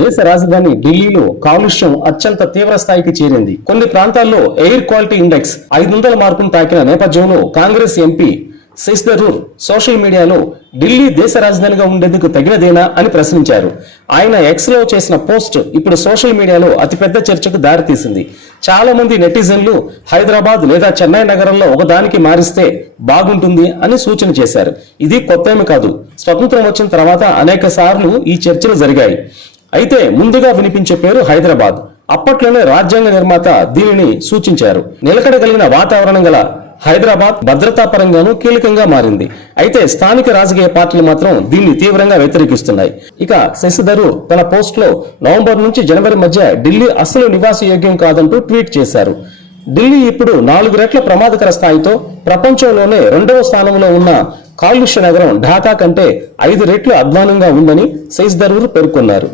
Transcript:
దేశ రాజధాని ఢిల్లీలో కాలుష్యం అత్యంత తీవ్ర స్థాయికి చేరింది. కొన్ని ప్రాంతాల్లో ఎయిర్ క్వాలిటీ ఇండెక్స్ 500 మార్కును తాకిన నేపథ్యంలో కాంగ్రెస్ ఎంపీ శశి థరూర్ సోషల్ మీడియాలో ఢిల్లీ దేశ రాజధానిగా ఉండేందుకు తగినదేనా అని ప్రశ్నించారు. ఆయన ఎక్స్ లో చేసిన పోస్ట్ ఇప్పుడు సోషల్ మీడియాలో అతిపెద్ద చర్చకు దారితీసింది. చాలా మంది నెటిజన్లు హైదరాబాద్ లేదా చెన్నై నగరంలో ఒకదానికి మారిస్తే బాగుంటుంది అని సూచన చేశారు. ఇది కొత్తేమి కాదు. స్వతంత్రం వచ్చిన తర్వాత అనేక సార్లు ఈ చర్చలు జరిగాయి. అయితే ముందుగా వినిపించే పేరు హైదరాబాద్. అప్పట్లోనే రాజ్యాంగ నిర్మాత దీనిని సూచించారు. నిలకడ కలిగిన వాతావరణం గల హైదరాబాద్ భద్రతా పరంగానూ కీలకంగా మారింది. అయితే స్థానిక రాజకీయ పార్టీలు మాత్రం దీన్ని తీవ్రంగా వ్యతిరేకిస్తున్నాయి. ఇక శశి థరూర్ తన పోస్ట్ లో నవంబర్ నుంచి జనవరి మధ్య ఢిల్లీ అస్సలు నివాస యోగ్యం కాదంటూ ట్వీట్ చేశారు. ఢిల్లీ ఇప్పుడు 4 రెట్ల ప్రమాదకర స్థాయితో ప్రపంచంలోనే 2వ స్థానంలో ఉన్న కాలుష్య నగరం ఢాకా కంటే 5 రెట్లు అధ్వానంగా ఉందని శశి థరూర్ పేర్కొన్నారు.